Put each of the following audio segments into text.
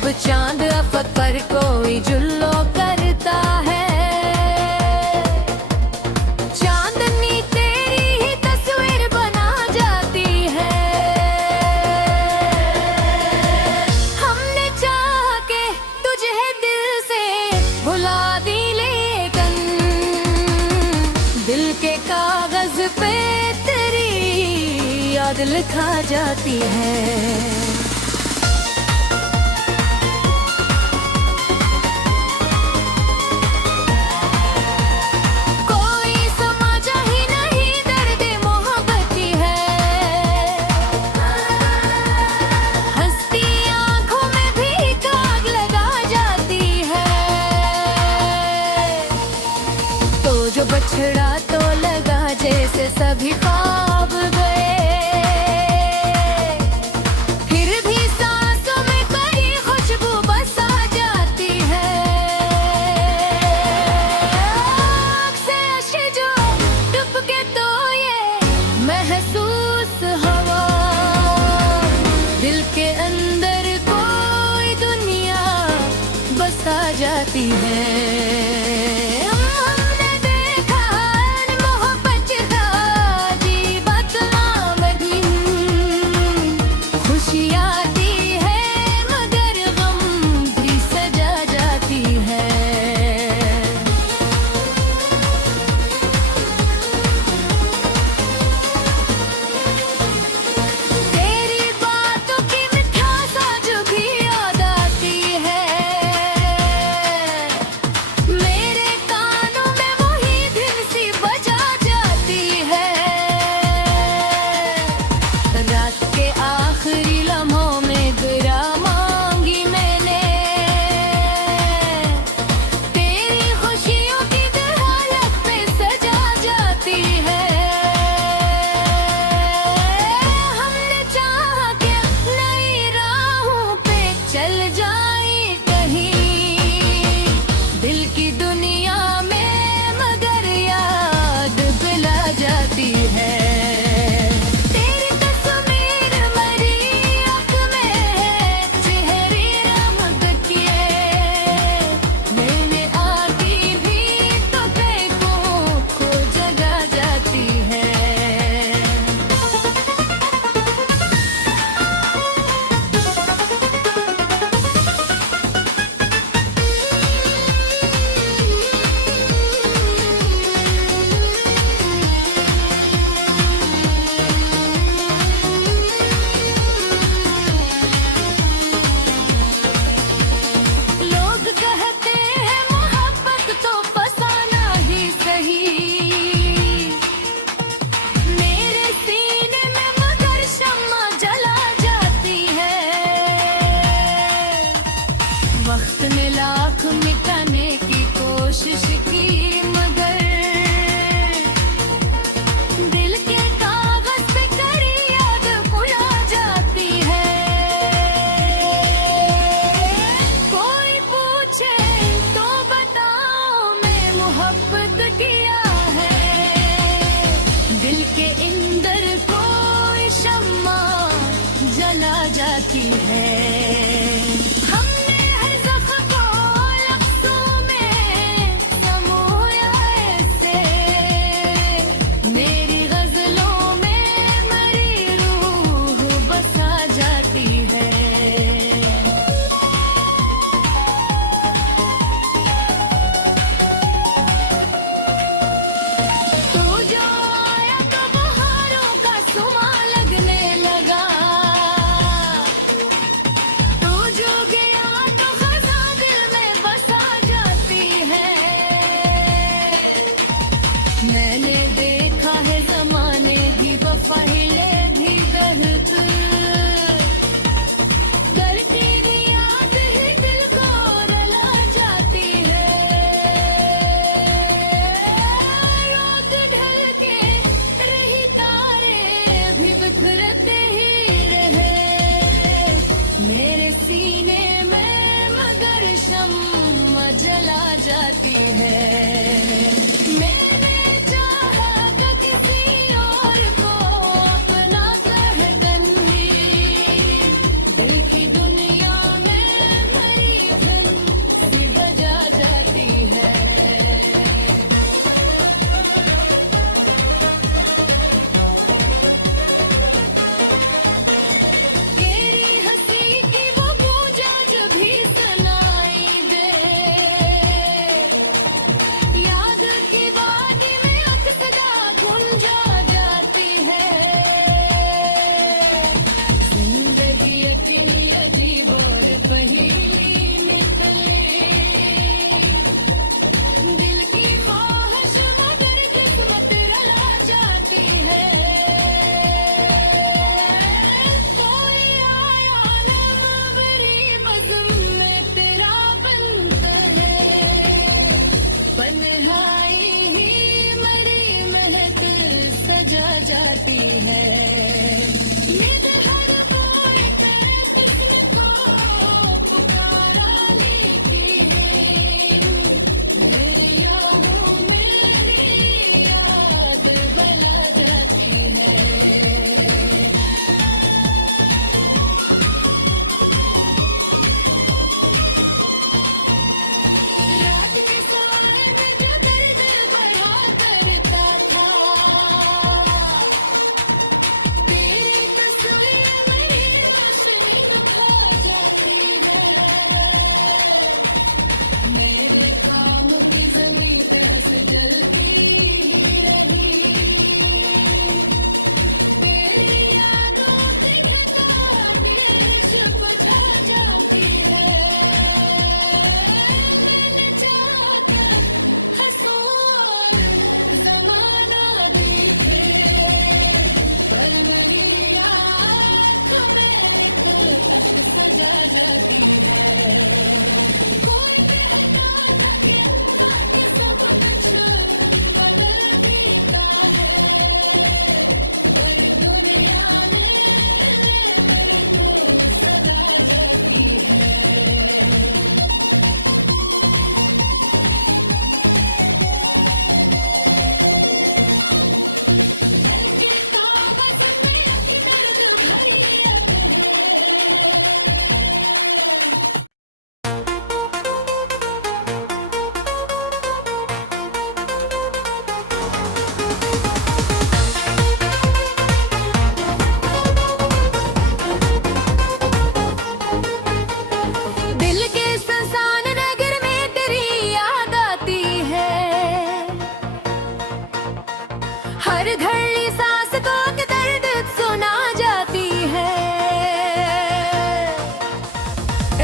अब चांद अफक पर कोई जुल्लो करता है, चांदनी तेरी ही तस्वीर बना जाती है। हमने चाह के तुझे दिल से भुला दी, लेकिन दिल के कागज पे तेरी याद लिखा जाती है। जो बछड़ा तो लगा जैसे सभी ख्वाब गए, फिर भी सांसों में कई खुशबू बस आ जाती है। आँख से आंसू जो टपके तो ये महसूस हवा, दिल के अंदर कोई दुनिया बसा जाती है। वक्त ने लाख मिटाने की कोशिश की, मगर दिल के कागज पे करी याद भुला जाती है। कोई पूछे तो बताओ मैं मोहब्बत किया है, दिल के अंदर कोई शम्मा जला जाती है। मैंने देखा है ज़माने की वफ़ाइले भी दर्द करती भी याद ही दिल को रुला जाती है। रोज ढल के रही तारे भी बिखरते ही रहे मेरे सीने में, मगर शम्मा जला जाती है। दिल की दुनिया में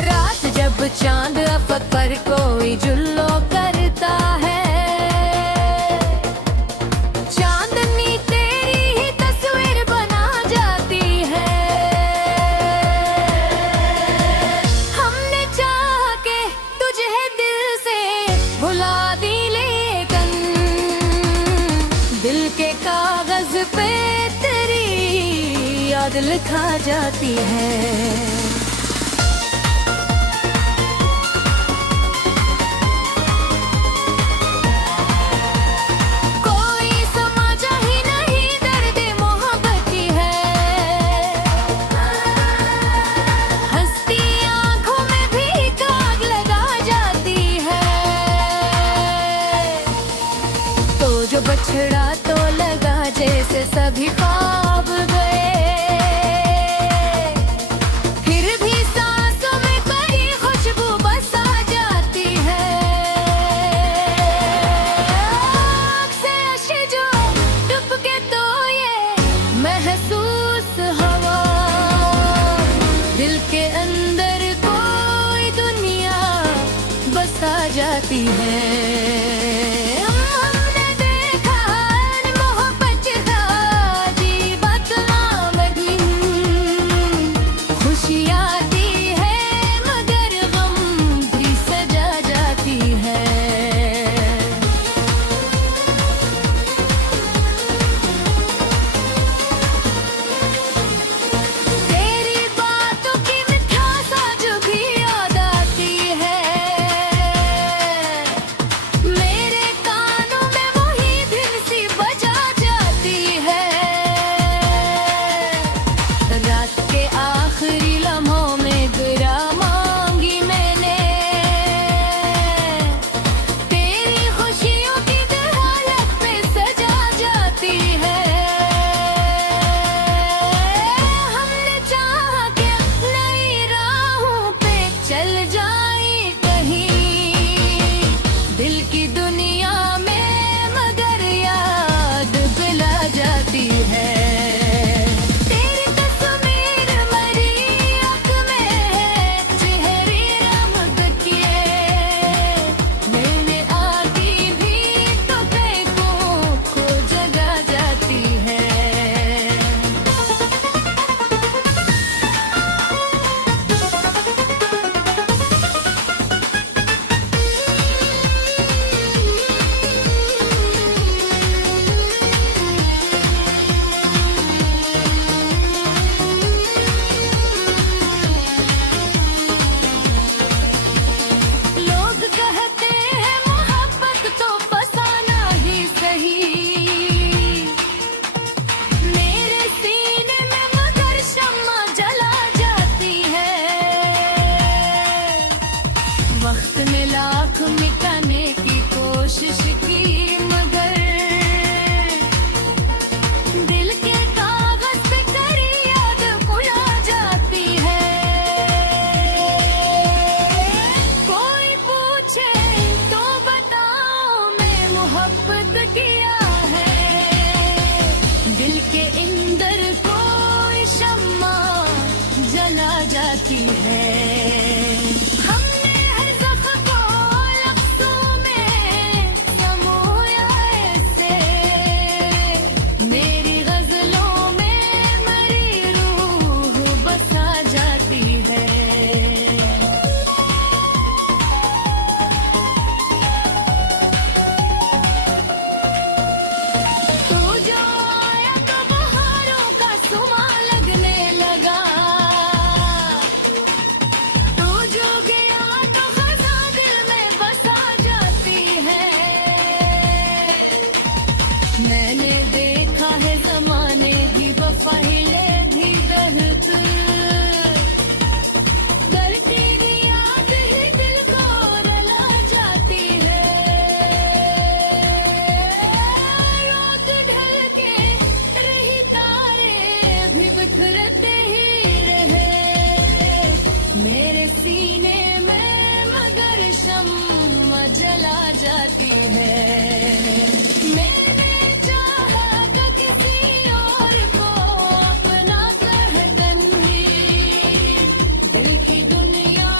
रात जब चांद अफक पर कोई जुल्लो करता है, चांदनी तेरी ही तस्वीर बना जाती है। हमने चाह के तुझे दिल से भुला दी, लेकिन दिल के कागज पे तेरी याद लिखा जाती है। जो बछड़ा तो लगा जैसे सभी ख्वाब गए, फिर भी सांसों में कई खुशबू बसा जाती है। आँख से आंसू जो टपके तो ये महसूस हवा, दिल के अंदर कोई दुनिया बसा जाती है। वक्त ने लाख मिटाने की कोशिश की, मगर दिल के कागज पे तेरी याद भुला जाती है। कोई पूछे तो बताओ मैं मोहब्बत किया है, दिल के अंदर कोई शम्मा जला जाती है। मैंने देखा है ज़माने की वफ़ाइले भी दर्द, करती भी याद ही दिल को रुला जाती है। रात ढल के रही तारे भी बिखरते ही रहे मेरे सीने में, मगर शम्मा जला जाती है। दिल की दुनिया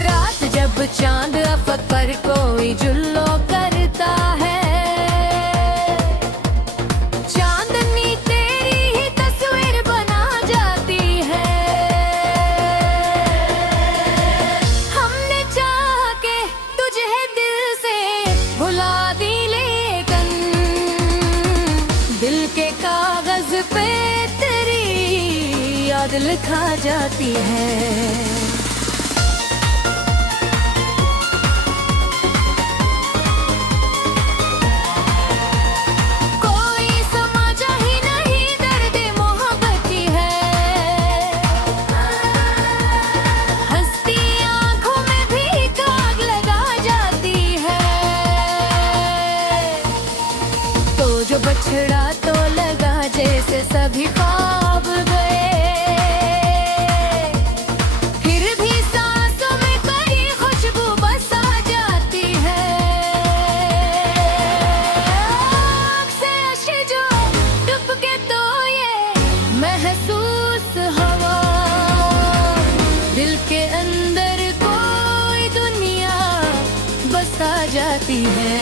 रात जब चांद अफक पर कोई जुल्लो करता है, चांदनी तेरी ही तस्वीर बना जाती है। हमने चाह के तुझे दिल से भुला दी, लेकिन दिल के कागज पे तेरी याद लिखा जाती है। जो बछड़ा तो लगा जैसे सभी ख्वाब गए, फिर भी सांसों में कई खुशबू बस आ जाती है। आँख से आंखें जो डूबके तो ये महसूस हवा, दिल के अंदर कोई दुनिया बसा जाती है।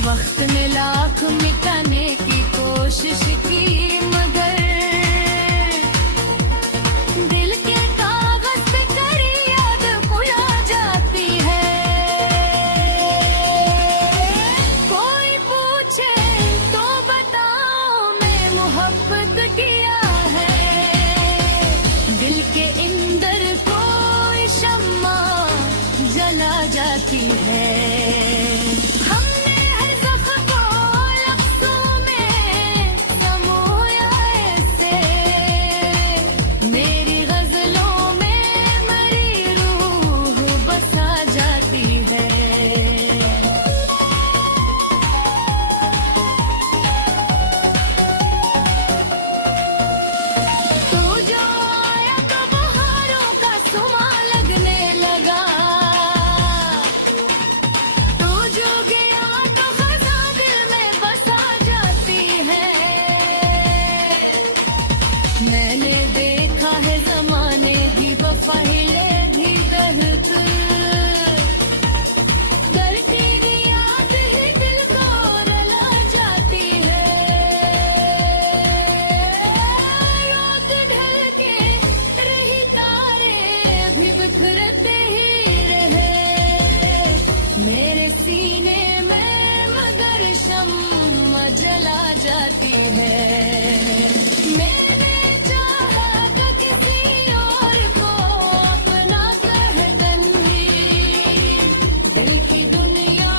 वक्त ने लाख मिटाने की कोशिश की, मगर दिल के कागज पे करी याद भुला जाती है। कोई पूछे तो बताओ मैं मोहब्बत किया है, दिल के अंदर कोई शम्मा जला जाती है। मैंने देखा है ज़माने की वफ़ाइले भी दर्द, करती भी याद ही दिल को रुला जाती है। रात ढल के रही तारे भी बिखरते ही रहे मेरे सीने में, मगर शम्मा जला जाती है। दिल की दुनिया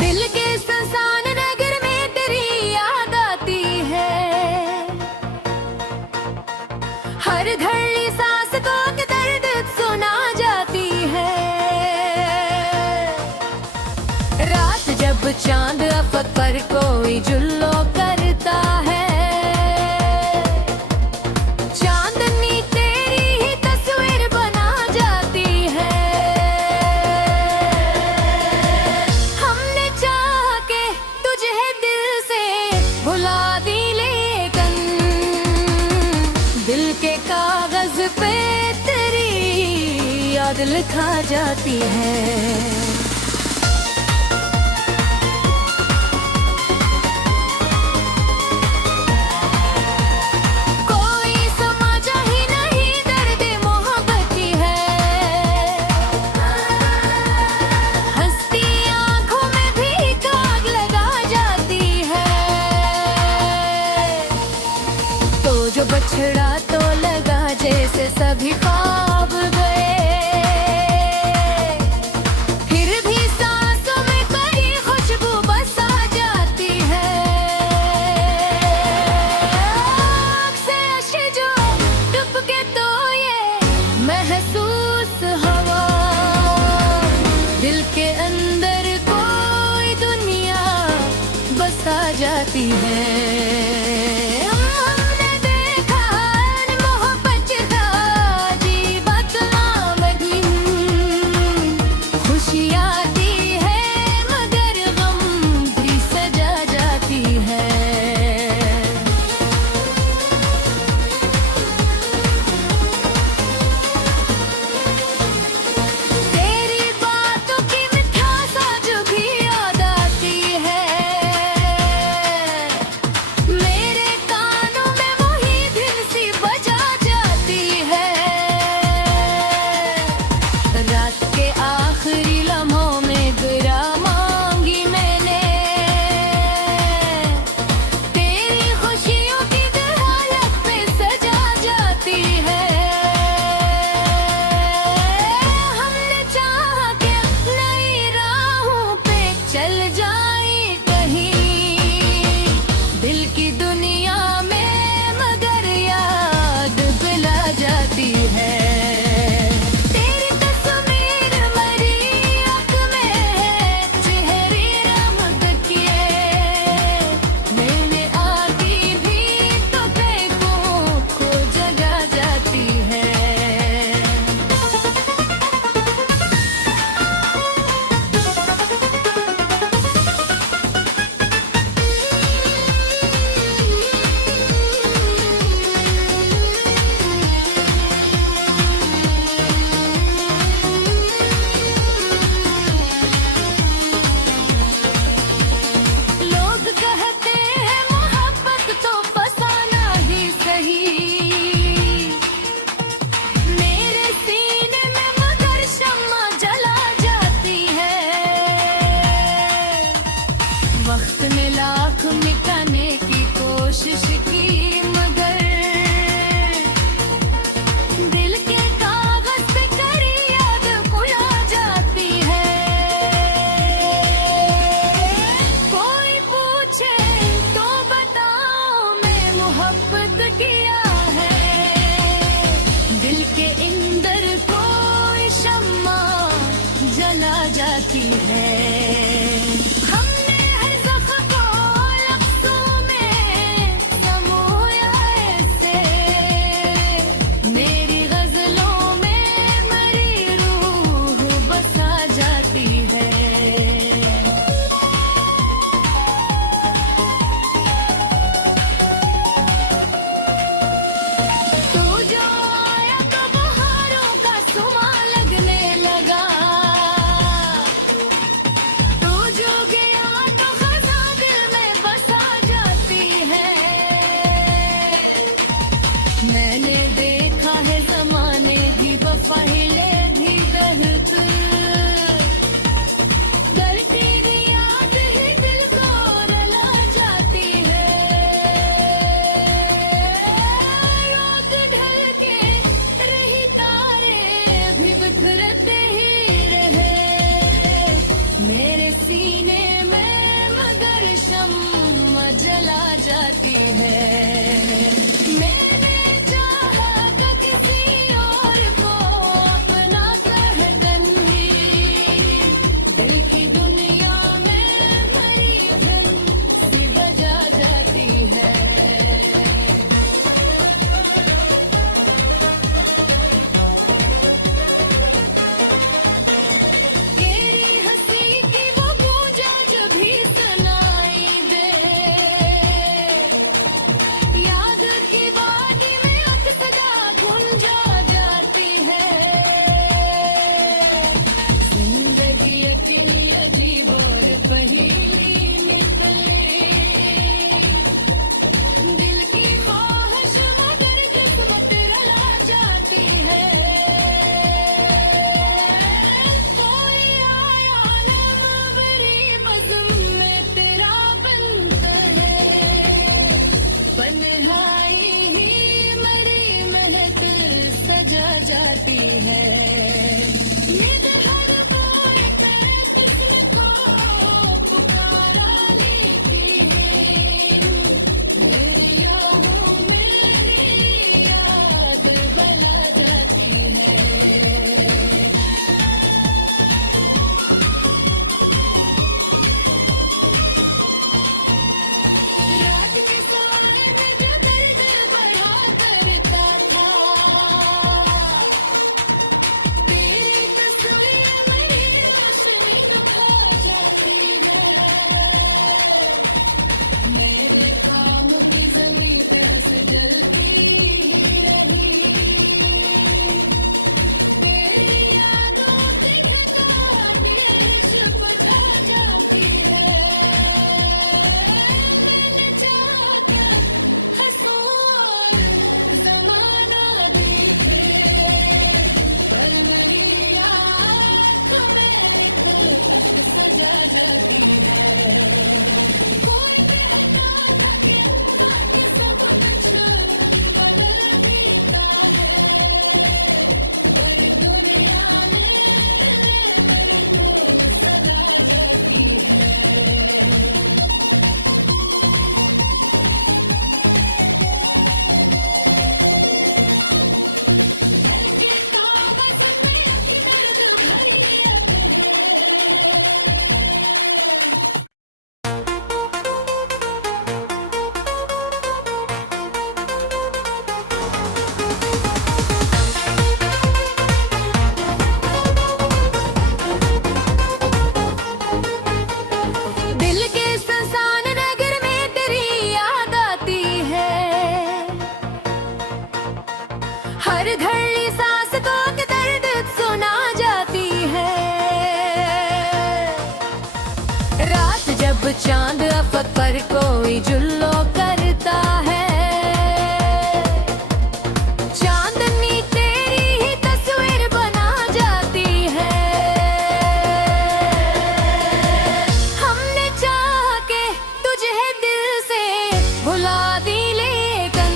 दिल के सुनसान नगर में तेरी याद आती है, हर धड़ल्ली सांस को के दर्द सुना जाती है। रात जब चांद अफक पर कोई जुल्लो करता है, चांदनी तेरी ही तस्वीर बना जाती है। हमने चाह के तुझे दिल से भुला दी, लेकिन दिल के कागज पे तेरी याद लिखा जाती है। कोई समझा ही नहीं दर्द मोहब्बत की है, हंसती आंखों में भी आग लगा जाती है। तो जो बछड़ा तो लगा जैसे सभी ख्वाब गए, फिर भी सांसों में कई खुशबू बस आ जाती है। आँख से आंसू जो टपके तो ये महसूस हवा, दिल के अंदर कोई दुनिया बसा जाती है। हमने देखा मोहब्बत का अजीबत नामहीन, खुशी आती है मगर गम भी सजा जाती है। तेरी बातों की मिठास आज भी याद आती है। सीने में मगर शम्मा जला जाती है। मैंने चाहा तो किसी और को अपना कहकन भी, दिल की दुनिया में मेरी धन सी बजा जाती है। तेरी हंसी की वो गूंजा जब भी सुनाई दे, याद की वादी में अक्सदा गुंजा जाती है। जिंदगी इतनी अजीब और पहेली निकले, दिल की ख्वाहिश मगर किस्मत रला जाती है। कोई आया नमवरी बज़्म में तेरा बनता है, तन्हाई ही मरी महक सजा जाती है। निद हर कोई करे किस्म को पुकारा लेती है, मेरी आहों मेरी याद बला जाती है। रात के साए में जो दर्द बढ़ा करता था, तेरी तस्वीर मेरी रोशनी दिखा जाती है। मेरे खाम की ज़मीं पे से जलती रही, तेरी यादों से खिताबी बजा जाती है। मैंने चाहा क्या हंसूं और ज़माना दिखे, पर मेरी आँखों में अश्क सजा जाती है। कोई कहता था कि अब सब कुछ बदल देता है, पर दुनिया ने मेरे को सजा जाती है। के कागज़ पे दर्द भरी है। दिल के सुनसान नगर में तेरी याद आती है, हर धड़ल्ली सांस को के दर्द सुना जाती है। रात जब चांद अफक पर कोई जुल्लो करता है, चांदनी तेरी ही तस्वीर बना जाती है। हमने चाहा के तुझे दिल से भुला दी, लेकिन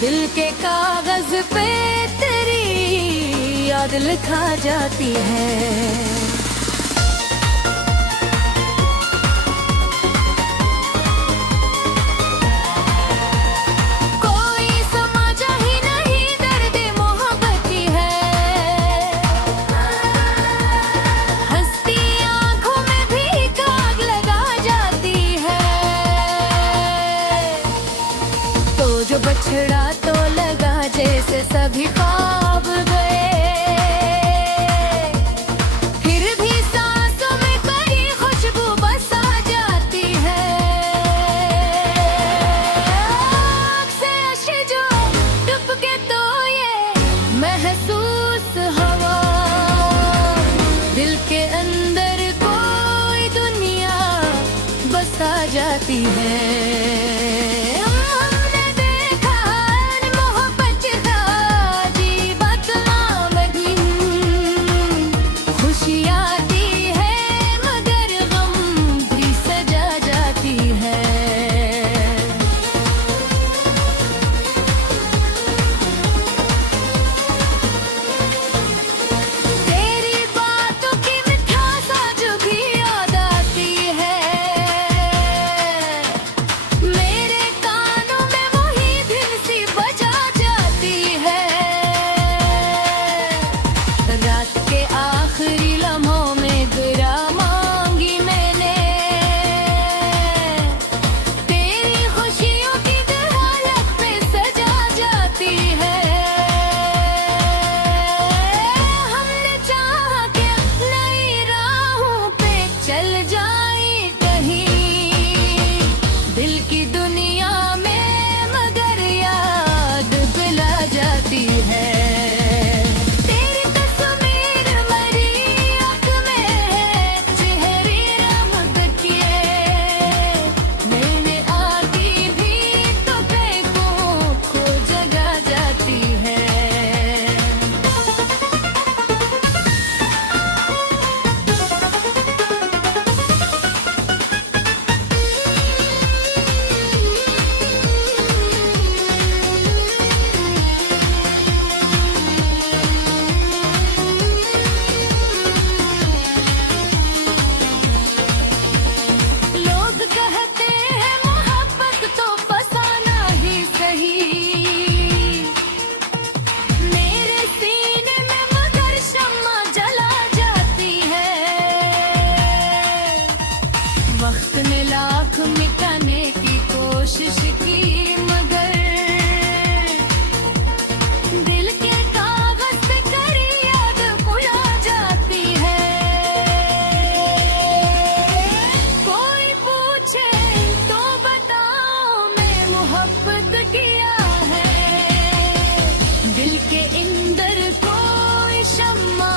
दिल के कागज पे तेरी याद लिखा जाती है। कोई समझा ही नहीं दर्द मोहब्बत की है, हंसती आंखों में भी आग लगा जाती है। तो जो बछड़ा तो लगा जैसे सभी ख्वाब गए, फिर भी सांसों में कड़ी खुशबू बस आ जाती है। आँख से आंसू जो टपके तो ये महसूस हवा, दिल के अंदर कोई दुनिया बसा जाती है। हमने देखा मोहब्बत का अजीब नाम भी, खुशी आती है मगर गम भी सजा जाती है। तेरी बातों की मिठास आज वक्त ने लाख मिटाने की कोशिश की मगर दिल के कागज पे करी याद भुला जाती है। कोई पूछे तो बताओ मैं मोहब्बत किया है। दिल के अंदर कोई शम्मा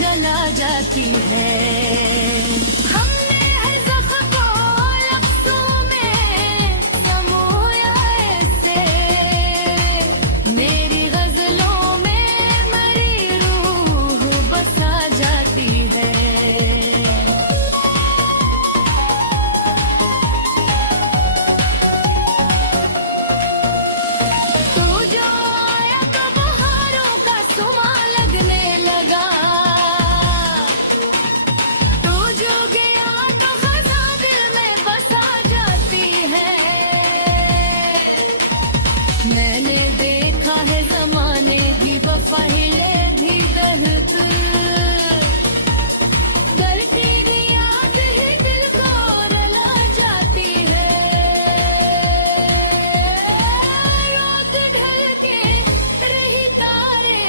जला जाती है। हमने हर ज़ख्म को लफ्ज़ों में समोया ऐसे, मेरी गज़लों में मरी रूह बसा जाती है। तू जो आया तो बहारों का सुमा लगने लगा, तू जो गया तो खज़ां दिल में बसा जाती है। मैंने देखा है ज़माने की वफ़ाइलें भी दर्द करती भी याद ही दिल को रुला जाती है। रात ढल के रही तारे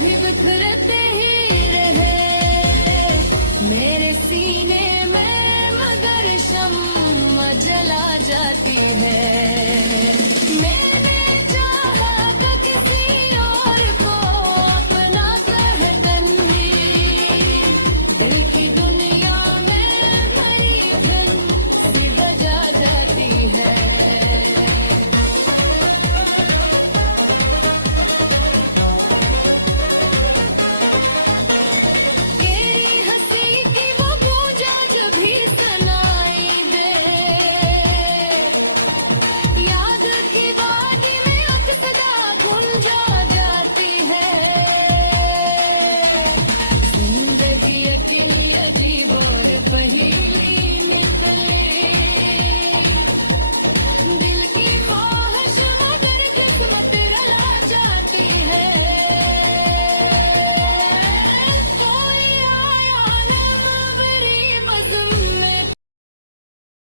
भी बिखरते ही रहे मेरे सीने में मगर शम्मा जला जाती है।